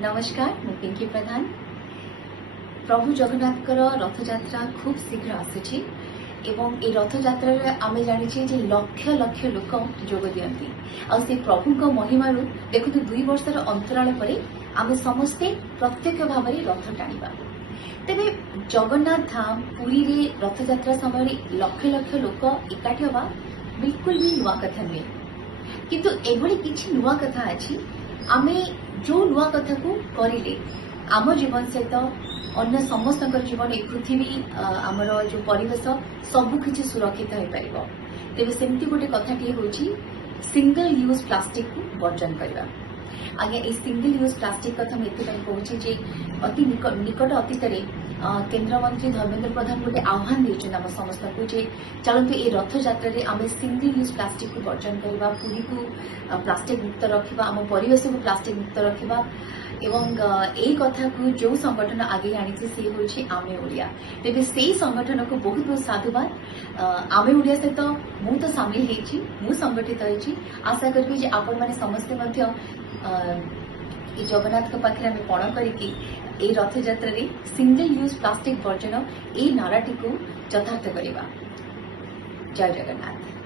नमस्कार मु पिंकी प्रधान। प्रभु जगन्नाथ रथयात्रा खूब शीघ्र आसुची एवं ए रथयात्रा आमे जानिछे जे लक्ष लक्ष लोक जोग दियंती आ से प्रभु को महिमा रु देखु 2 वर्षर अंतराल परे आमे समस्ते प्रत्यक्ष भाव में रथ टाणीबा। तेबे जगन्नाथ धाम पुरी रे रथयात्रा समय लक्ष लक्ष लोक एकाठी होबा बिल्कुल भी नुआ कथा नुहे, किंतु एभली किछि नुआ कथा अछि। आमे जो नुआ कथा को करिले आम जीवन सहित अन्य समस्त जीवन ए पृथ्वी आमर जो परिवेश सबु किछि सुरक्षित हो पारिबो। तेबे सेमती गोटे कथाटी होछि सिंगल यूज प्लास्टिक को वर्जन करबा। आगे ए सिंगल यूज प्लास्टिक कथा मैं एथिପାଇଁ कहूछि जे अति निकट अतीत केंद्र मंत्री धर्मेंद्र प्रधान गोटे आह्वान देछन आम समस्त को जे चलते ए रथ यात्रा रे आमे सिंगल यूज प्लास्टिक को वर्जन करबा, पुरी को प्लास्टिक मुक्त रखिबा, आम परिवेश को प्लास्टिक मुक्त रखिबा एवं ए कथा को जो संगठन आगे आनी सी होछि आमे ओडिया। तेबे सेही संगठन को बहुत बहुत साधुवाद। आमे ओडिया सहित मु तो सामिल हेछि, मु संगठित हेछि। आशा करबी जे आपण माने समस्त मध्य जगन्नाथ के पाखे आम पण करी रथ यात्रा रे सिंगल यूज प्लास्टिक वर्जन ए नाराटी को यथार्थ करवा। जय जगन्नाथ।